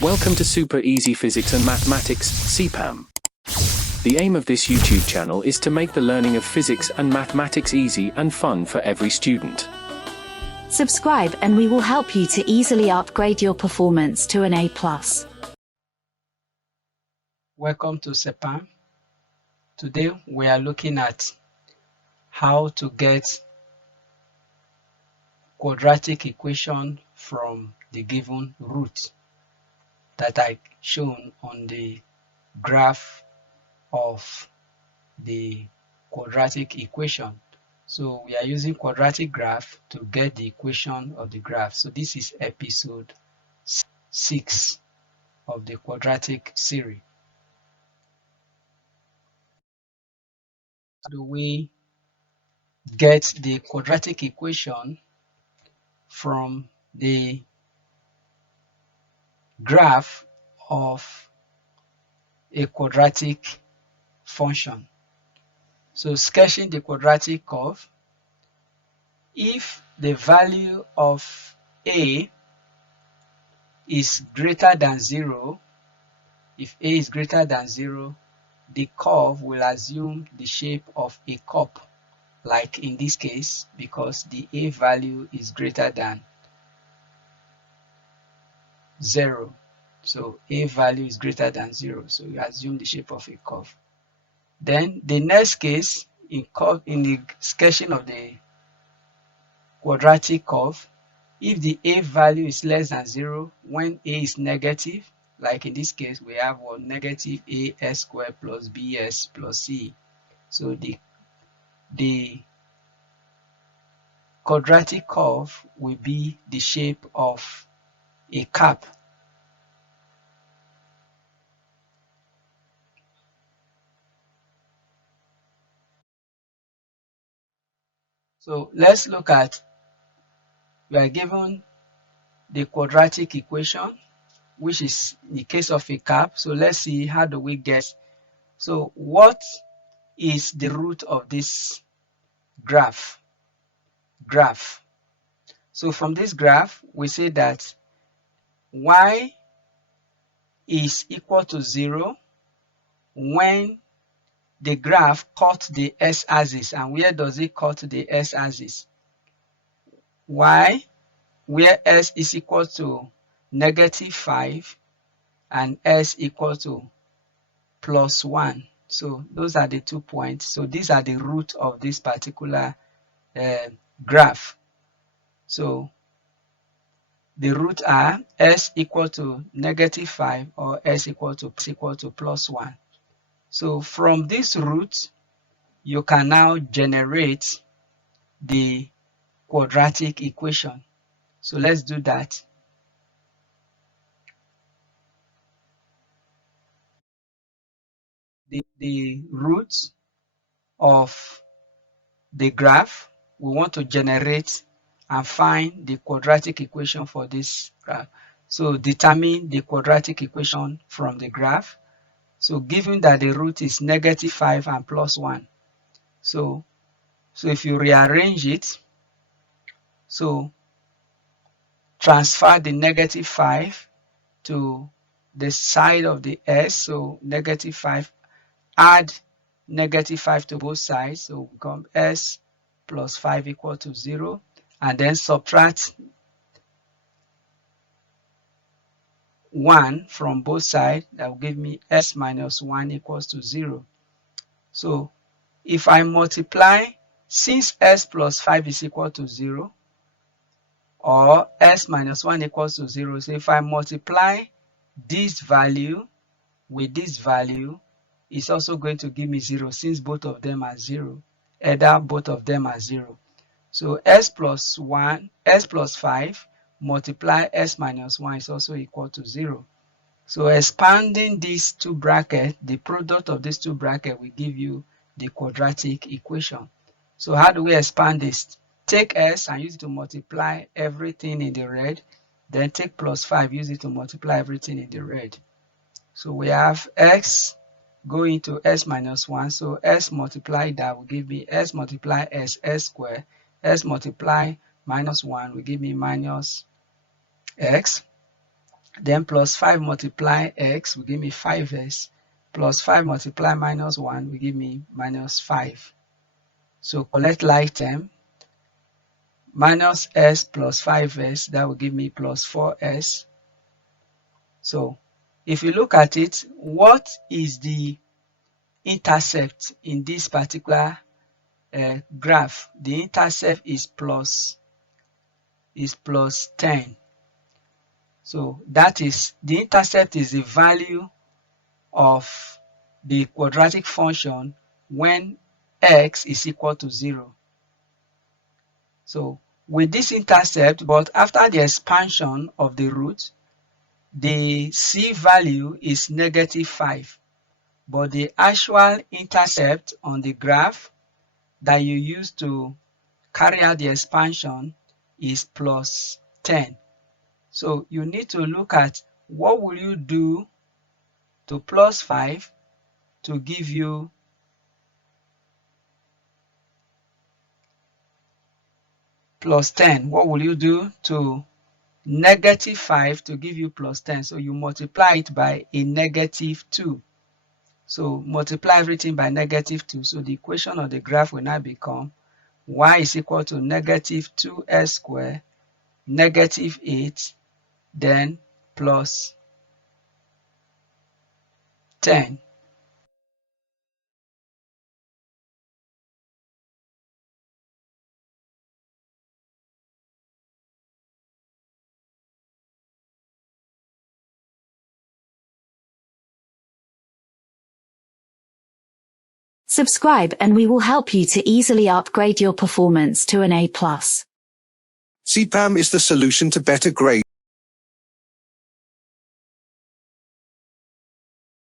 Welcome to Super Easy Physics and Mathematics, CPAM. The aim of this YouTube channel is to make the learning of physics and mathematics easy and fun for every student. Subscribe and we will help you to easily upgrade your performance to an A+. Welcome to CPAM. Today we are looking at how to get quadratic equation from the given root that I shown on the graph of the quadratic equation. So we are using quadratic graph to get the equation of the graph. So this is episode 6 of the quadratic series. How do we get the quadratic equation from the graph of a quadratic function? So sketching the quadratic curve, if the value of a is greater than 0, if a is greater than 0, the curve will assume the shape of a cup, like in this case, because the a value is greater than 0. So a value is greater than 0, so you assume the shape of a curve. Then the next case, in the sketching of the quadratic curve, if the a value is less than 0, when a is negative, like in this case we have negative as squared plus bs plus c. So the quadratic curve will be the shape of a cap. So let's look at, we are given the quadratic equation, which is in the case of a cap. So let's see, how do we get? So what is the root of this graph? So from this graph, we say that y is equal to 0 when the graph cuts the s-axis. And where does it cut the s-axis? Y, where s is equal to -5 and s equal to +1. So those are the 2 points. So these are the root of this particular graph. So the root are s equal to -5 or s equal to +1. So from this root, you can now generate the quadratic equation. So let's do that. The root of the graph, we want to generate and find the quadratic equation for this graph. So determine the quadratic equation from the graph. So given that the root is -5 and +1, so if you rearrange it, so transfer the -5 to the side of the s, so -5, add -5 to both sides, so become s plus 5 equal to 0, and then subtract 1 from both sides. That will give me s minus 1 equals to 0. So if I multiply, since s plus 5 is equal to 0, or s minus 1 equals to 0, so if I multiply this value with this value, it's also going to give me 0, since both of them are 0. Either both of them are 0. So s plus 5 multiply s minus 1 is also equal to 0. So expanding these two brackets, the product of these two brackets will give you the quadratic equation. So how do we expand this? Take s and use it to multiply everything in the red. Then take plus 5, use it to multiply everything in the red. So we have x going to s minus 1. So s multiply that will give me s multiply s squared. S multiply minus 1 will give me minus x. Then plus 5 multiply x will give me 5s. Plus 5 multiply minus 1 will give me minus 5. So collect like term. Minus s plus 5s, that will give me plus 4s. So if you look at it, what is the intercept in this particular graph? The intercept is plus 10. So that is, the intercept is the value of the quadratic function when x is equal to 0. So with this intercept, but after the expansion of the root, the c value is -5, but the actual intercept on the graph that you use to carry out the expansion is plus 10. So you need to look at what will you do to plus 5 to give you plus 10. What will you do to -5 to give you plus 10? So you multiply it by a -2. So multiply everything by -2. So the equation of the graph will now become y is equal to -2s squared, -8, then plus 10. Subscribe and we will help you to easily upgrade your performance to an A+. CPAM is the solution to better grades.